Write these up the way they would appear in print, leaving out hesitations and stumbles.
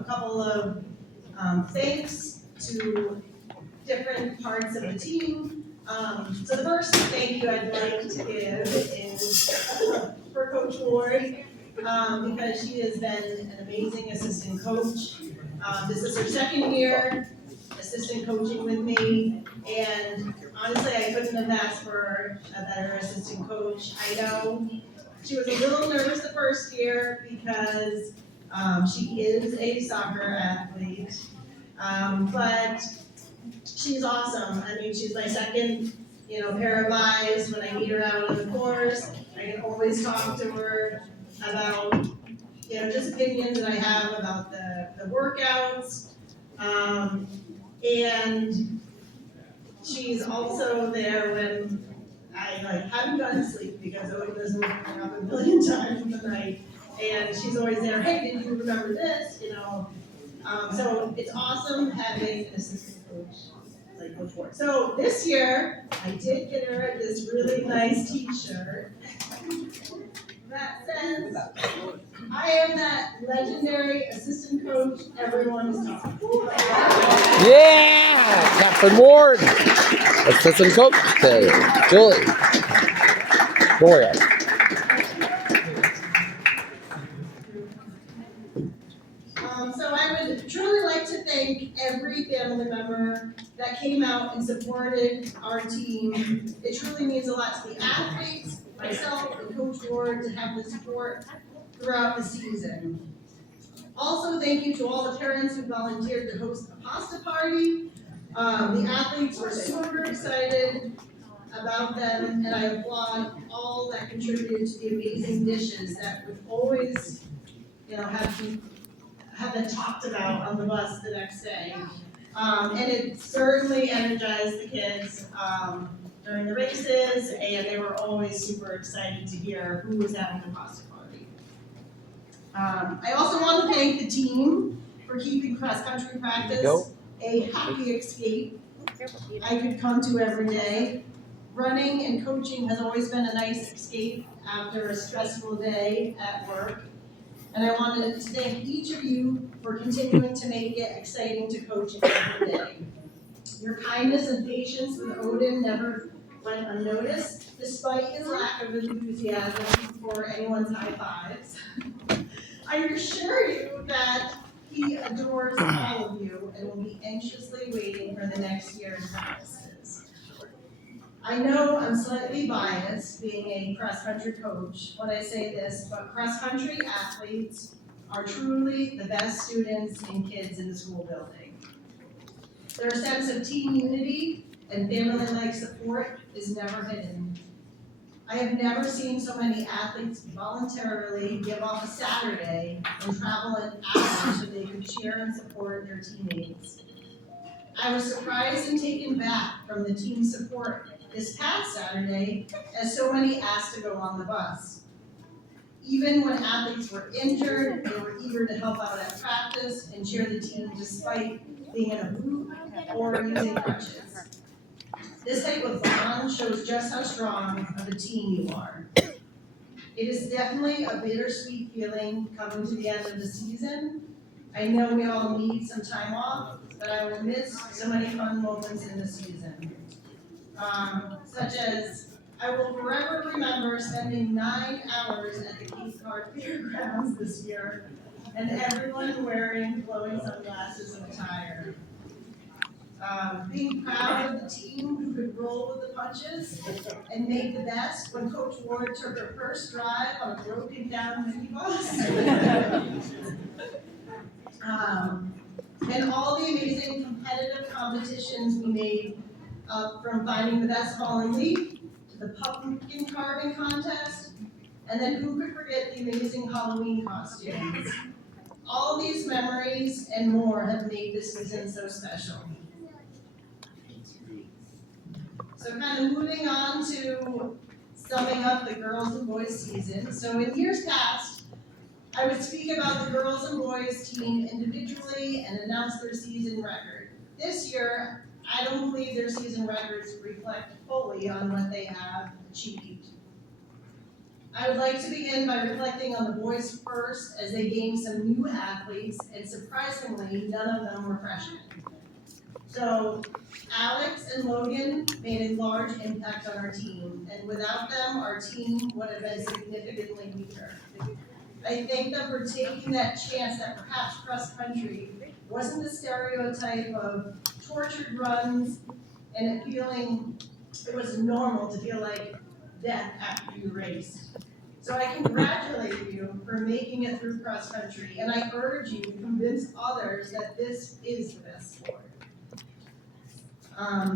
a couple of thanks to different parts of the team. So the first thank you I'd like to give is for Coach Ward, because she has been an amazing assistant coach. This is her second year assistant coaching with me, and honestly, I couldn't have asked for a better assistant coach. I know she was a little nervous the first year because she is a soccer athlete, but she's awesome. I mean, she's my second, pair of eyes. When I meet her out on the course, I can always talk to her about, just opinions that I have about the workouts. And she's also there when I haven't gotten sleep because Odin doesn't wake me up a million times in the night. And she's always there, hey, did you remember this? So it's awesome having an assistant coach like Coach Ward. So this year, I did get her this really nice t-shirt that says, I am that legendary assistant coach everyone is talking about. Yeah! Captain Ward! Assistant coach today. Julie. Gloria. So I would truly like to thank every family member that came out and supported our team. It truly means a lot to the athletes, myself, and Coach Ward to have the support throughout the season. Also, thank you to all the parents who volunteered to host a pasta party. The athletes were super excited about them, and I applaud all that contributed to the amazing dishes that would always, have been talked about on the bus the next day. And it certainly energized the kids during the races, and they were always super excited to hear who was having the pasta party. I also want to thank the team for keeping cross-country practice a happy escape I could come to every day. Running and coaching has always been a nice escape after a stressful day at work. And I wanted to thank each of you for continuing to make it exciting to coach every day. Your kindness and patience with Odin never went unnoticed, despite his lack of enthusiasm for anyone's high fives. I assure you that he adores all of you and will be anxiously waiting for the next year's practices. I know I'm slightly biased being a cross-country coach when I say this, but cross-country athletes are truly the best students and kids in the school building. Their sense of team unity and family-like support is never hidden. I have never seen so many athletes voluntarily give off a Saturday and travel an hour so they could cheer and support their teammates. I was surprised and taken back from the team support this past Saturday, as so many asked to go on the bus. Even when athletes were injured, they were eager to help out at practice and cheer the team despite being in a boot or using crutches. This type of bond shows just how strong of a team you are. It is definitely a bittersweet feeling coming to the end of the season. I know we all need some time off, but I will miss so many fun moments in the season. Such as, I will forever remember spending 9 hours at the Cape Cod Fairgrounds this year, and everyone wearing glowing sunglasses and attire. Being proud of the team who could roll with the punches and make the best when Coach Ward took her first drive on a broken down minibus. And all the amazing competitive competitions we made, from finding the best fallen leaf to the pumpkin carving contest, and then who could forget the amazing Halloween costumes. All these memories and more have made this season so special. So kind of moving on to summing up the girls and boys season. So in years past, I would speak about the girls and boys team individually and announce their season record. This year, I don't believe their season records reflect fully on what they have achieved. I would like to begin by reflecting on the boys first as they gained some new athletes, and surprisingly, none of them were freshmen. So Alex and Logan made a large impact on our team, and without them, our team would have been significantly weaker. I thank them for taking that chance that perhaps cross country wasn't the stereotype of tortured runs and it was normal to feel like death after you race. So I congratulate you for making it through cross country, and I urge you to convince others that this is the best sport.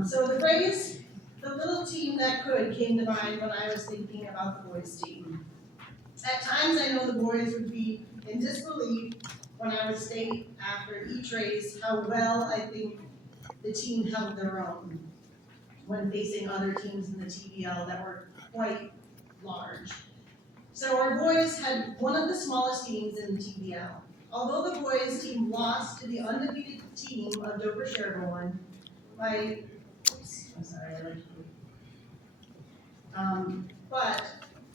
So the phrase, the little team that could, came to mind when I was thinking about the boys' team. At times, I know the boys would be in disbelief when I would state after each race how well I think the team held their own when facing other teams in the TBL that were quite large. So our boys had one of the smallest teams in the TBL. Although the boys team lost to the undefeated team of Dover Sherborne, but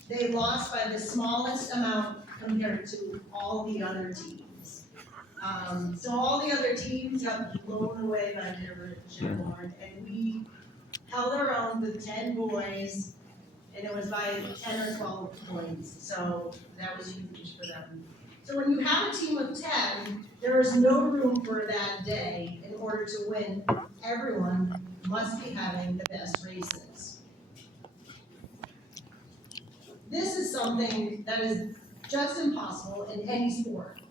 they lost by the smallest amount compared to all the other teams. So all the other teams got blown away by Dover Sherborne, and we held our own with 10 boys, and it was by 10 or 12 points. So that was huge for them. So when you have a team of 10, there is no room for a bad day. In order to win, everyone must be having the best races. This is something that is just impossible in any sport.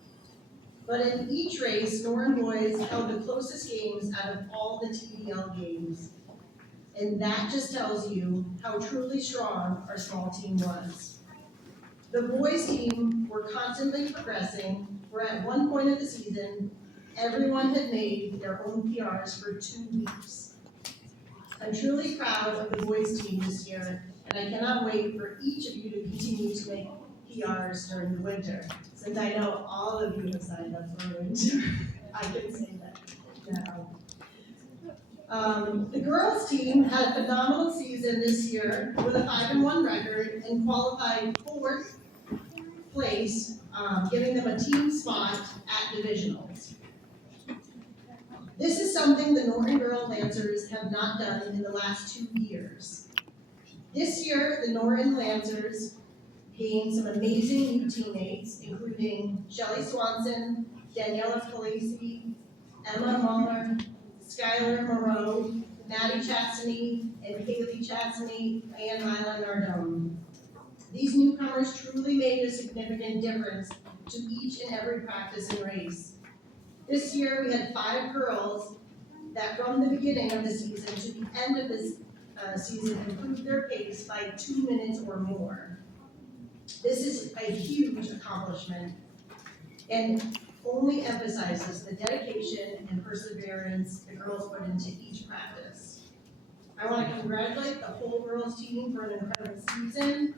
But in each race, Norton boys held the closest games out of all the TBL games. And that just tells you how truly strong our small team was. The boys team were constantly progressing, where at one point of the season, everyone had made their own PRs for 2 weeks. I'm truly proud of the boys team this year, and I cannot wait for each of you to continue to make PRs during the winter, since I know all of you have signed up for winter. I can say that now. The girls team had a phenomenal season this year with a 5-1 record and qualified 4th place, giving them a team spot at divisionals. This is something the Norton Lancers have not done in the last 2 years. This year, the Norton Lancers gained some amazing new teammates, including Shelly Swanson, Daniela Calisi, Emma Muller, Skylar Moreau, Maddie Chastity, and Kaylee Chastity, and Myla Nardone. These newcomers truly made a significant difference to each and every practice and race. This year, we had 5 girls that from the beginning of the season to the end of this season improved their pace by 2 minutes or more. This is a huge accomplishment and only emphasizes the dedication and perseverance the girls put into each practice. I want to congratulate the whole girls team for an incredible season,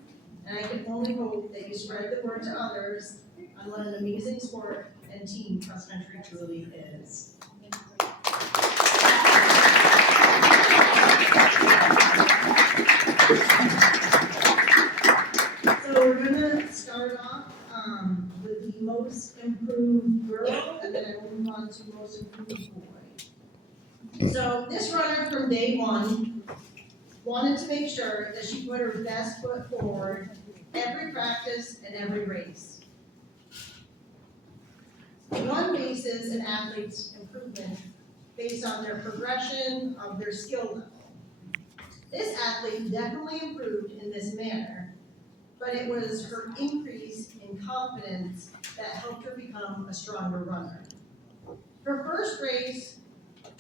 and I can only hope that you spread the word to others on what an amazing sport and team cross country truly is. So we're gonna start off with the most improved girl, and then we'll move on to most improved boy. So this runner from day one wanted to make sure that she put her best foot forward every practice and every race. One bases an athlete's improvement based on their progression of their skill level. This athlete definitely improved in this manner, but it was her increase in confidence that helped her become a stronger runner. Her first race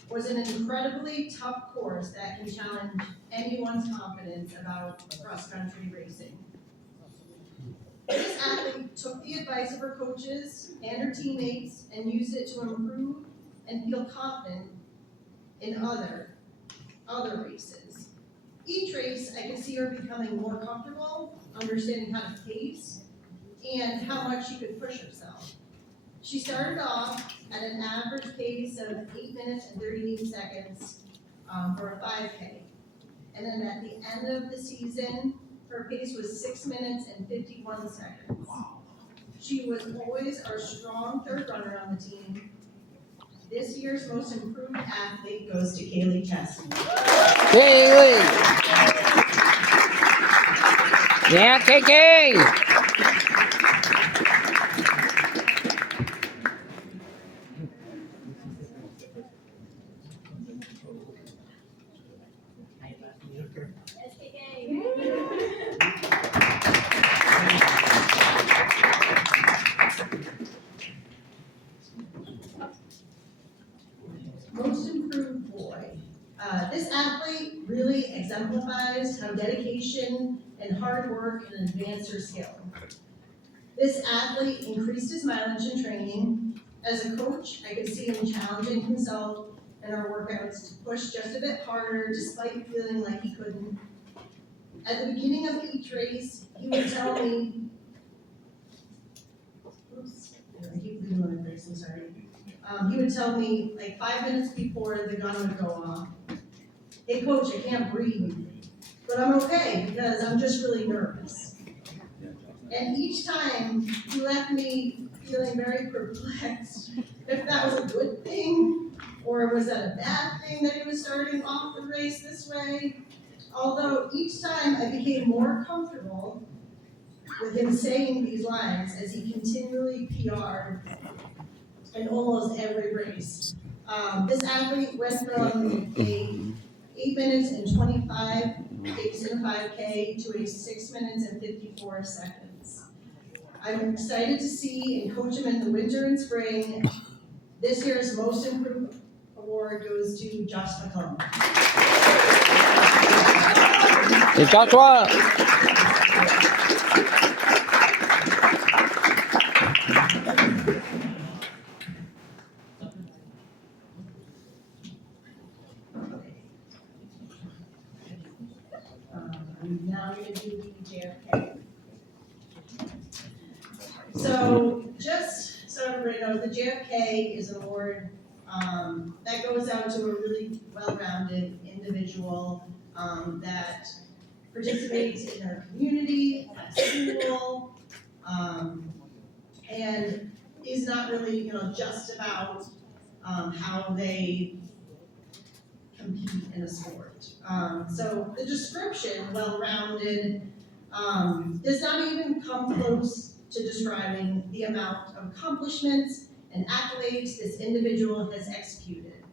was an incredibly tough course that can challenge anyone's confidence about cross-country racing. This athlete took the advice of her coaches and her teammates and used it to improve and feel confident in other races. Each race, I could see her becoming more comfortable, understanding how to pace, and how much she could push herself. She started off at an average pace of 8 minutes and 38 seconds for a 5K. And then at the end of the season, her pace was 6 minutes and 51 seconds. She was always our strong third runner on the team. This year's most improved athlete goes to Kaylee Chesney. Kaylee! Yeah, KK! Most improved boy. This athlete really exemplifies how dedication and hard work can advance her skill. This athlete increased his mileage in training. As a coach, I could see him challenging himself in our workouts to push just a bit harder despite feeling like he couldn't. At the beginning of each race, he would tell me, I keep losing my place, I'm sorry. He would tell me like 5 minutes before the gun would go off, "Hey coach, I can't breathe, but I'm okay because I'm just really nervous." And each time he left me feeling very perplexed if that was a good thing or was that a bad thing that he was starting off the race this way. Although each time I became more comfortable with him saying these lines as he continually PR'd in almost every race. This athlete went from a 8 minutes and 25 pace in a 5K to a 6 minutes and 54 seconds. I'm excited to see and coach him in the winter and spring. This year's Most Improved Award goes to Josh McCollum. Hey, Joshua! Now I'm going to do the JFK. So just so everybody knows, the JFK is an award that goes out to a really well-rounded individual that participates in our community, at school, and is not really, just about how they compete in a sport. So the description, well-rounded, does not even come close to describing the amount of accomplishments and accolades this individual has executed.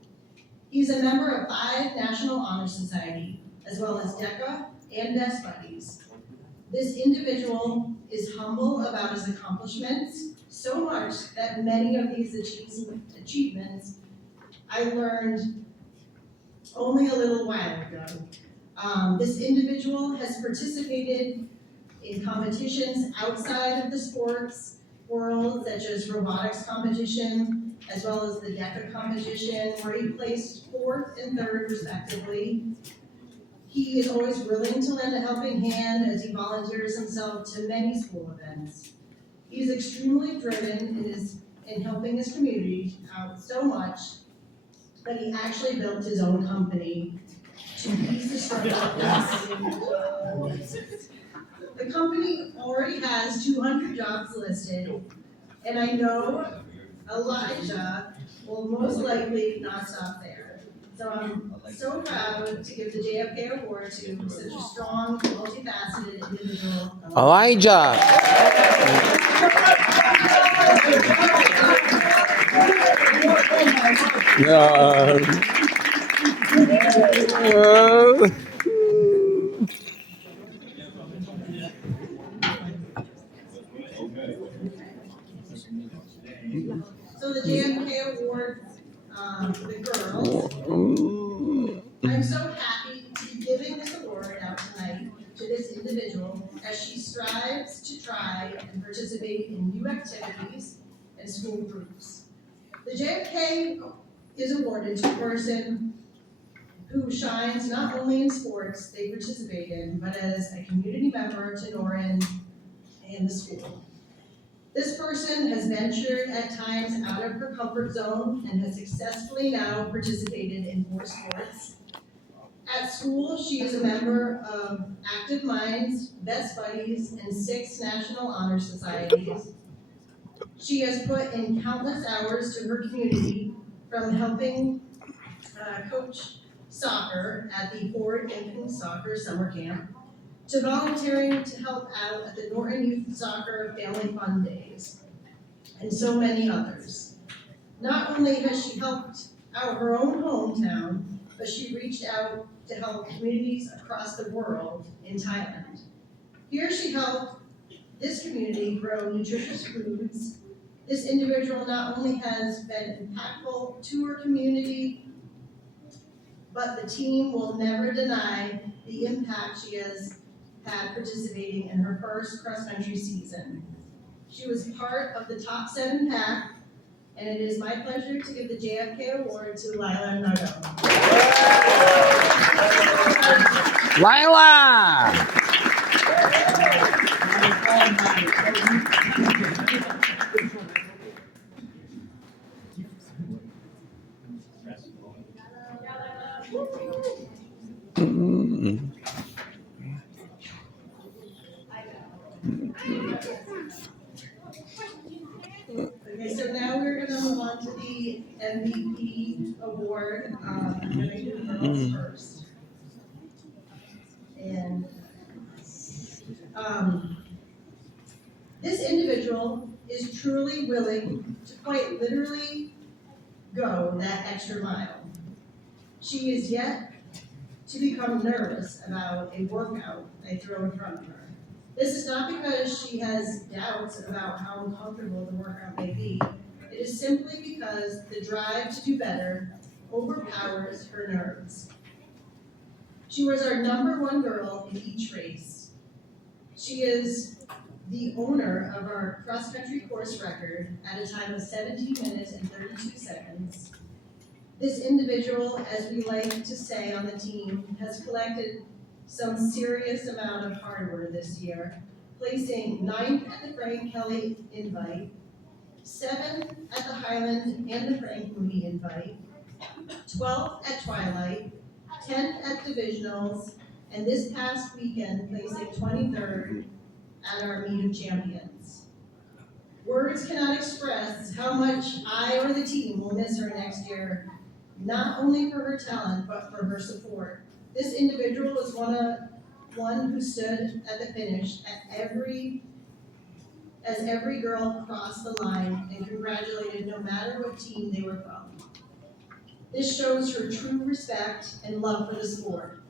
He's a member of 5 National Honor Society, as well as DECA and Best Buddies. This individual is humble about his accomplishments, so much that many of these achievements I learned only a little while ago. This individual has participated in competitions outside of the sports world, such as robotics competition, as well as the DECA competition, where he placed 4th and 3rd respectively. He is always willing to lend a helping hand as he volunteers himself to many school events. He is extremely driven in helping his community out so much that he actually built his own company to ease the struggle of the company already has 200 jobs listed, and I know Elijah will most likely not stop there. So I'm so proud to give the JFK Award to such a strong, multifaceted individual. Elijah! So the JFK Award for the girls. I'm so happy to be giving this award out tonight to this individual as she strives to try and participate in new activities and school groups. The JFK is awarded to a person who shines not only in sports they participate in, but as a community member to Norton and the school. This person has ventured at times out of her comfort zone and has successfully now participated in 4 sports. At school, she is a member of Active Minds, Best Buddies, and 6 National Honor Societies. She has put in countless hours to her community, from helping coach soccer at the Ford Infant Soccer Summer Camp, to volunteering to help out at the Norton Youth Soccer Family Fun Days, and so many others. Not only has she helped out her own hometown, but she reached out to help communities across the world in Thailand. Here she helped this community grow nutritious foods. This individual not only has been impactful to her community, but the team will never deny the impact she has had participating in her first cross-country season. She was part of the top 7 pack, and it is my pleasure to give the JFK Award to Lila Nardo. Lila! Okay, so now we're gonna move on to the MVP award. I'm gonna do the girls first. And this individual is truly willing to quite literally go that extra mile. She is yet to become nervous about a workout I throw in front of her. This is not because she has doubts about how uncomfortable the workout may be. It is simply because the drive to do better overpowers her nerves. She was our #1 girl in each race. She is the owner of our cross-country course record at a time of 17 minutes and 32 seconds. This individual, as we like to say on the team, has collected some serious amount of hardware this year, placing 9th at the Frank Kelly Invite, 7th at the Highland and the Frank Moody Invite, 12th at Twilight, 10th at Divisionals, and this past weekend placing 23rd at our Meet of Champions. Words cannot express how much I or the team will miss her next year, not only for her talent, but for her support. This individual was one who stood at the finish as every girl crossed the line and congratulated no matter what team they were from. This shows her true respect and love for the sport.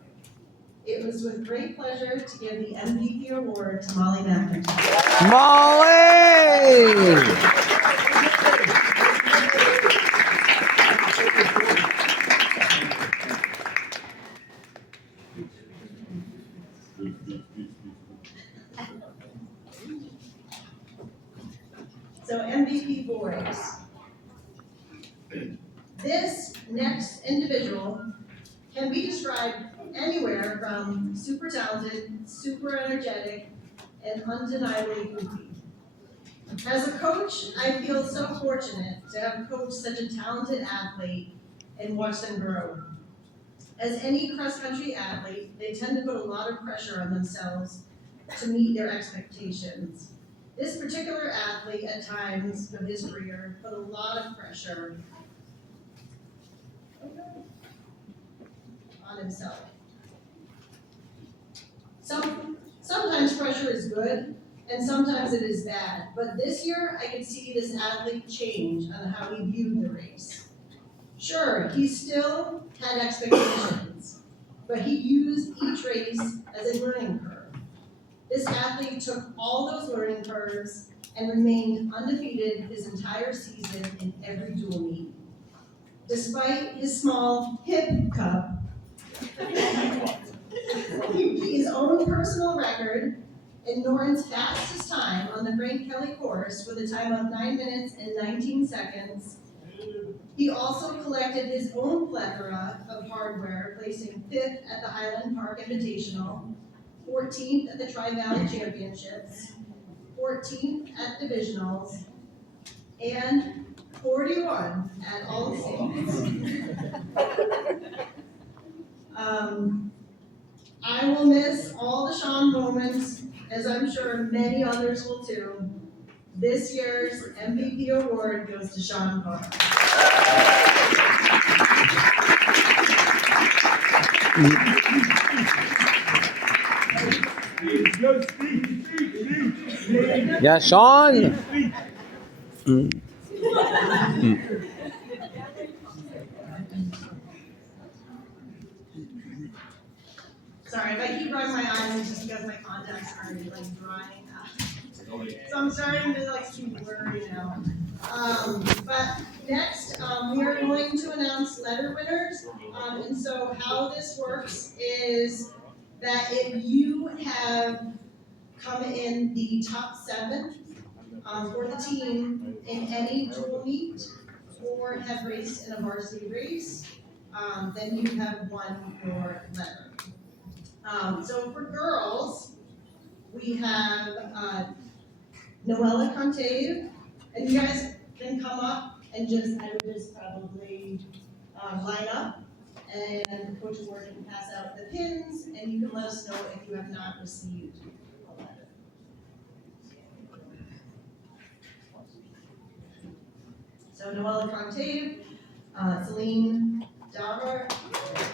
It was with great pleasure to give the MVP award to Molly McIntyre. Molly! So MVP boys. This next individual can be described anywhere from super talented, super energetic, and undeniably goofy. As a coach, I feel so fortunate to have coached such a talented athlete and watch them grow. As any cross-country athlete, they tend to put a lot of pressure on themselves to meet their expectations. This particular athlete, at times of his career, put a lot of pressure on himself. Sometimes pressure is good, and sometimes it is bad. But this year, I could see this athlete change on how he viewed the race. Sure, he still had expectations, but he used each race as a learning curve. This athlete took all those learning curves and remained undefeated his entire season in every dual meet. Despite his small hip cup, he beat his own personal record in Norton's fastest time on the Frank Kelly course with a time of 9 minutes and 19 seconds. He also collected his own plethora of hardware, placing 5th at the Highland Park Invitational, 14th at the Tri-Valley Championships, 14th at Divisionals, and 41 at All Saints. I will miss all the Sean moments, as I'm sure many others will too. This year's MVP award goes to Sean Parr. Yeah, Sean. Sorry, if I keep rubbing my eyes, it's just because my contacts are like drying out. So I'm starting to like see blurry now. But next, we are going to announce letter winners. And so how this works is that if you have come in the top 7 for the team in any dual meet or have raced in a varsity race, then you have won your letter. So for girls, we have Noella Contave, and you guys can come up and I would just probably line up, and Coach Ward can pass out the pins, and you can let us know if you have not received a letter. So Noella Contave, Celine Dauber,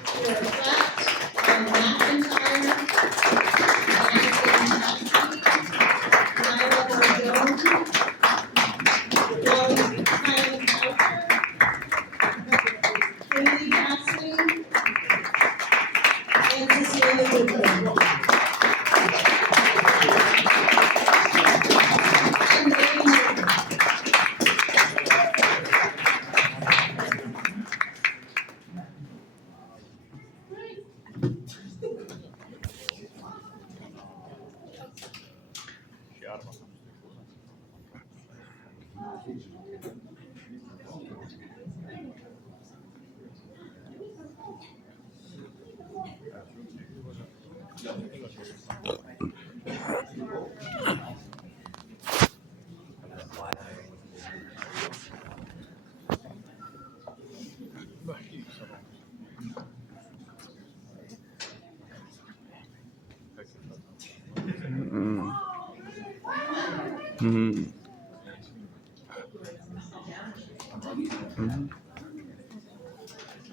Kira Platt, McIntyre,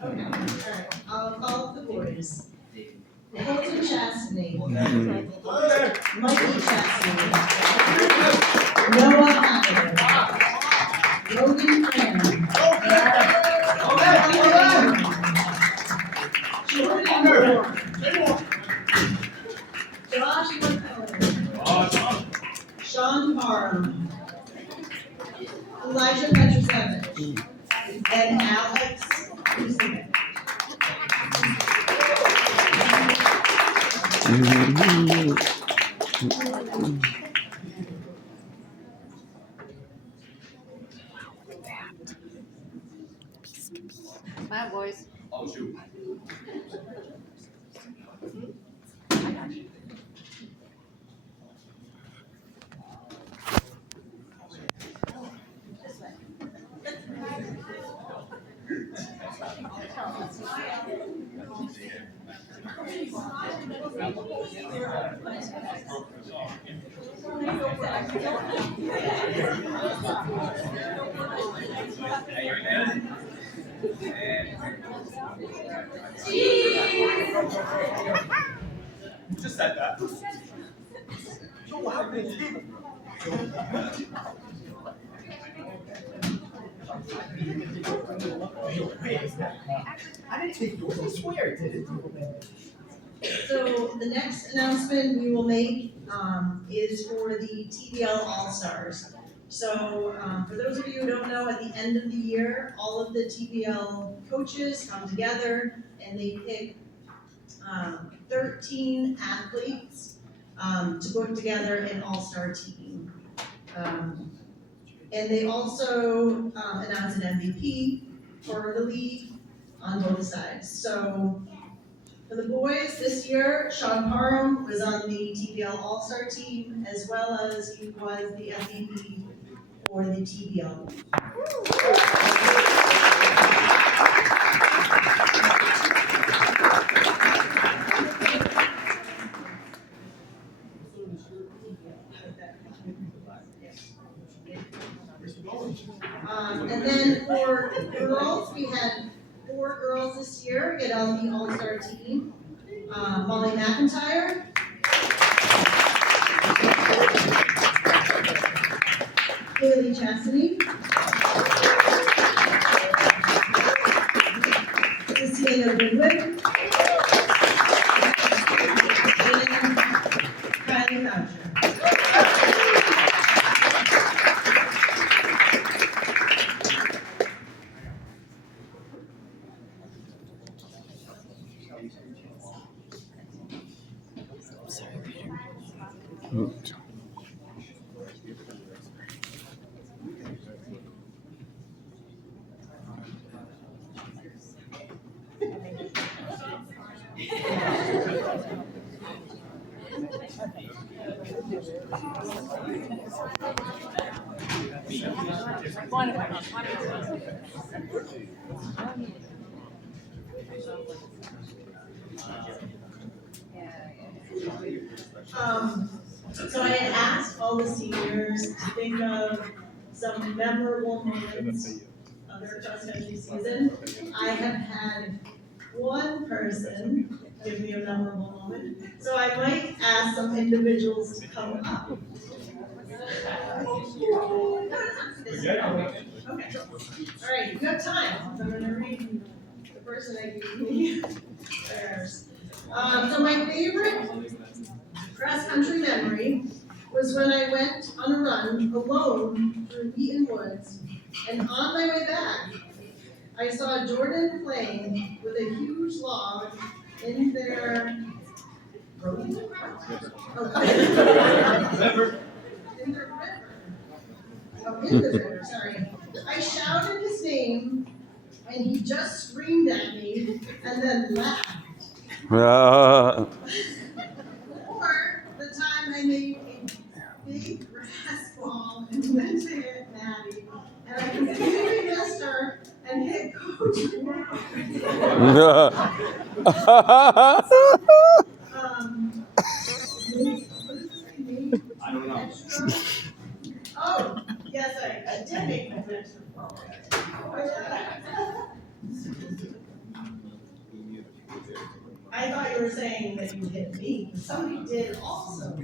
Okay, all right. I'll call up the boys. Colton Chastity. Michael Chastity. Noah Hacker. Logan Cran. Jordan Moore. Josh McCullough. Sean Parham. Elijah Petrusevich. And Alex Kusick. Bye, boys. Oh, shoot. Just said that. So what happened? I didn't think you were gonna swear, did it? So the next announcement we will make is for the TBL All-Stars. So for those of you who don't know, at the end of the year, all of the TBL coaches come together and they pick 13 athletes to put together an all-star team. And they also announce an MVP for the league on both sides. So for the boys this year, Sean Parham was on the TBL All-Star team, as well as he was the MVP for the TBL. we had 4 girls this year get on the All-Star team. Molly McIntyre, Haley Chastity, Christina Goodwin, and Kylie Coucher. So I had asked all the seniors to think of some memorable moments of their cross-country season. I have had one person give me a memorable moment, so I might ask some individuals to come up. Okay. All right, you have time. So I'm gonna read the person I gave me theirs. So my favorite cross-country memory was when I went on a run alone through Wheaton Woods, and on my way back, I saw Jordan playing with a huge log in their river. In the river, sorry. I shouted his name, and he just screamed at me and then laughed. Or the time I made a big grass ball and went to hit Maddie, and I completely missed her and hit Coach I don't know. Oh, yes, I did make my extra ball. I thought you were saying that you hit me, but somebody did also.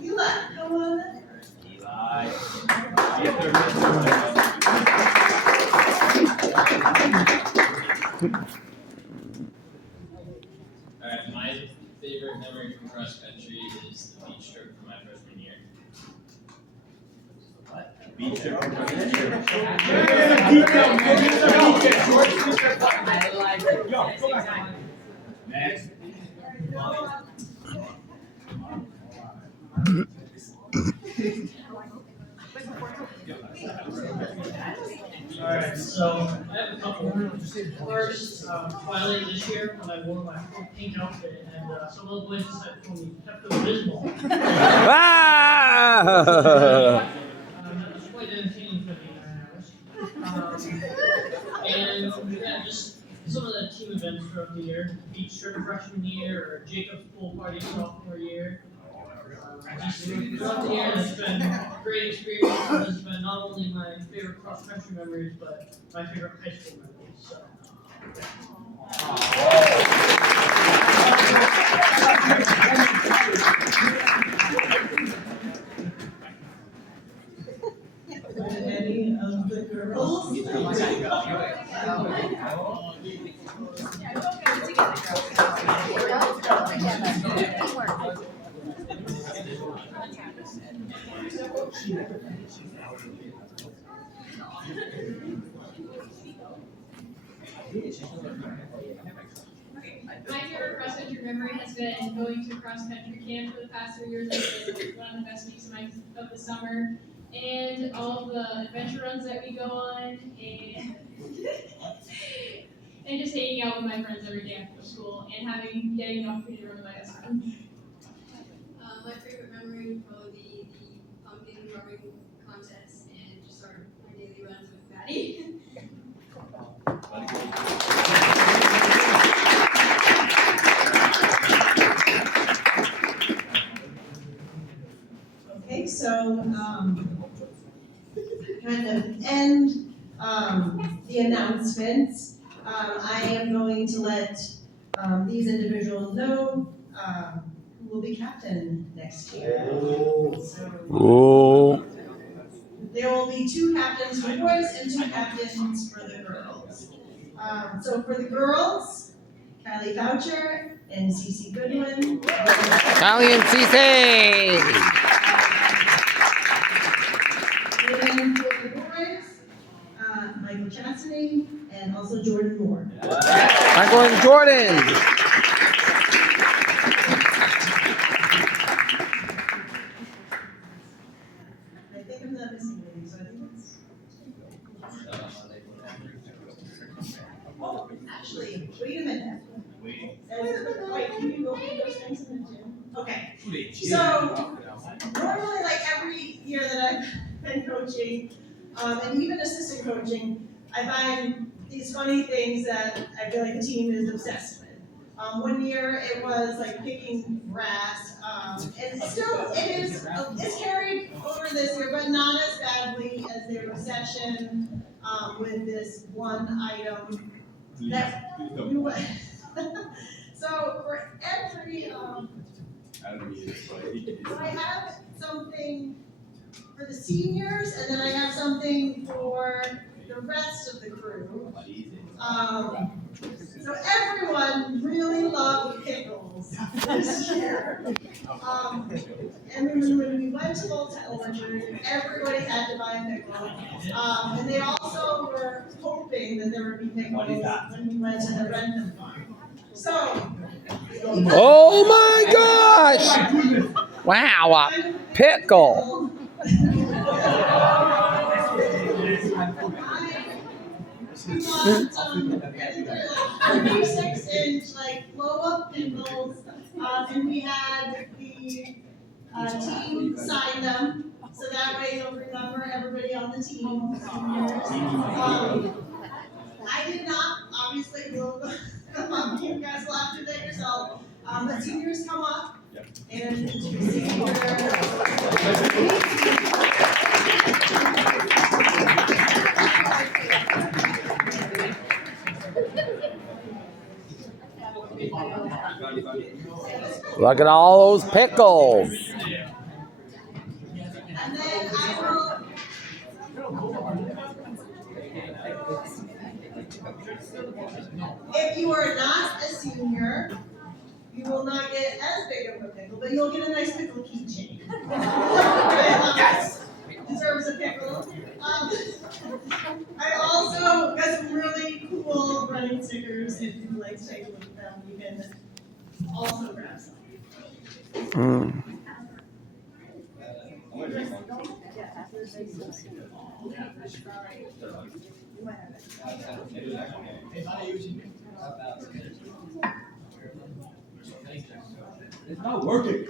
Eli, come on in. Alright, my favorite memory from cross country is the beach trip from my freshman year. Beach trip. Next. Alright, so I have a couple. First, finally this year when I wore my full pink outfit and some of the boys decided to call me Pepto-Bismol. That was quite entertaining for the 9 hours. And yeah, just some of the team events throughout the year. Beach trip freshman year or Jacob's pool party sophomore year. Just throughout the year, it's been a great experience. It's been not only my favorite cross-country memories, but my favorite high school memories. So. Any of the girls? My favorite cross-country memory has been going to cross-country camp for the past 3 years. It's been one of the best weeks of the summer. And all the adventure runs that we go on, and just hanging out with my friends every day after school, and getting the opportunity to run with my best friend. My favorite memory would probably be the pumpkin carving contest and just our daily runs with Maddie. Okay, so, kind of end, the announcements. I am going to let, these individuals know, who will be captain next year. So, Oh. there will be 2 captains for boys and 2 captains for the girls. So for the girls, Kylie Boucher and Cece Goodwin. Callie and Cece. And for the boys, Michael Chastity and also Jordan Moore. Michael and Jordan. I think I'm not missing anything, so I think it's. Oh, actually, wait a minute. Wait, can you go through those things in the gym? Okay, so normally like every year that I've been coaching, and even assistant coaching, I find these funny things that I feel like the team is obsessed with. One year it was like picking grass, and still it's carried over this year, but not as badly as their obsession with this one item that we went. So for every so I have something for the seniors, and then I have something for the rest of the crew. So everyone really loved pickles this year. And when we went to Old Orchard, everybody had to buy a pickle. And they also were hoping that there would be pickles when we went to the Rentham farm. So. Oh my gosh! Wow, a pickle. We bought some 36-inch like blow-up pickles, and we had the team sign them, so that way you'll remember everybody on the team. I did not obviously blow them up. You guys will have to do that yourself. But seniors come up and see Look at all those pickles. and then I will. If you are not a senior, you will not get as big of a pickle, but you'll get a nice pickle keychain. Yes! Deserves a pickle. I also got some really cool running stickers. If you'd like to take a look at them, you can also grab some. It's not working.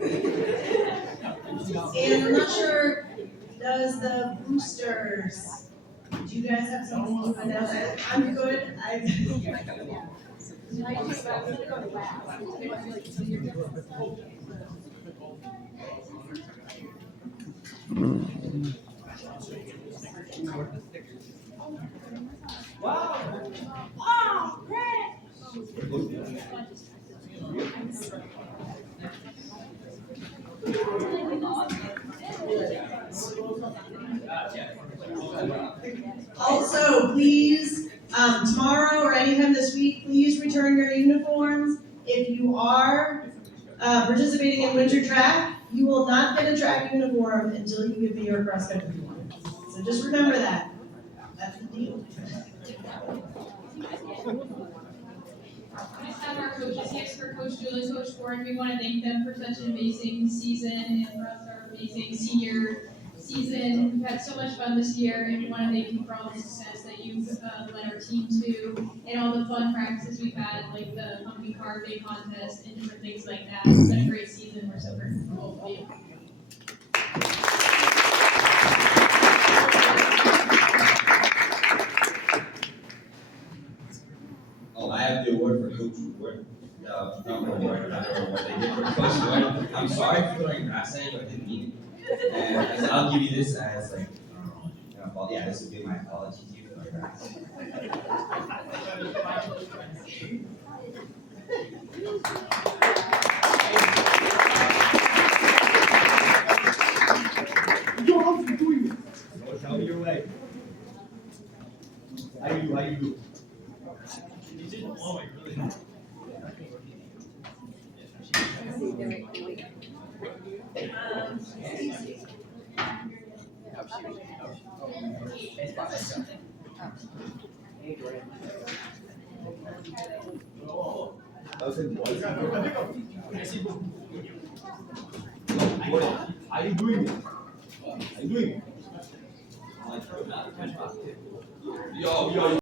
And I'm not sure, does the boosters, do you guys have something to announce? I'm good. Wow, great! Also, please, tomorrow or anytime this week, please return your uniforms. If you are participating in winter track, you will not get a track uniform until you give me your cross country one. So just remember that. That's the deal. We just have our coaches here for Coach Julie and Coach Warren. We want to thank them for such an amazing season and for us our amazing senior season. We've had so much fun this year, and we want to thank you for all the success that you've led our team to, and all the fun practices we've had, like the pumpkin carving contest and different things like that. It's been a great season. We're so grateful for you. Oh, I have the award for Coach Wood. Not the award, another award they did for Coach Wood. I'm sorry for throwing grass saying, but I didn't mean it. And I said, I'll give you this as like, well, yeah, this would be my apology to you. Tell me your way. How you do? You didn't blow it, really. How you doing? How you doing? Yo.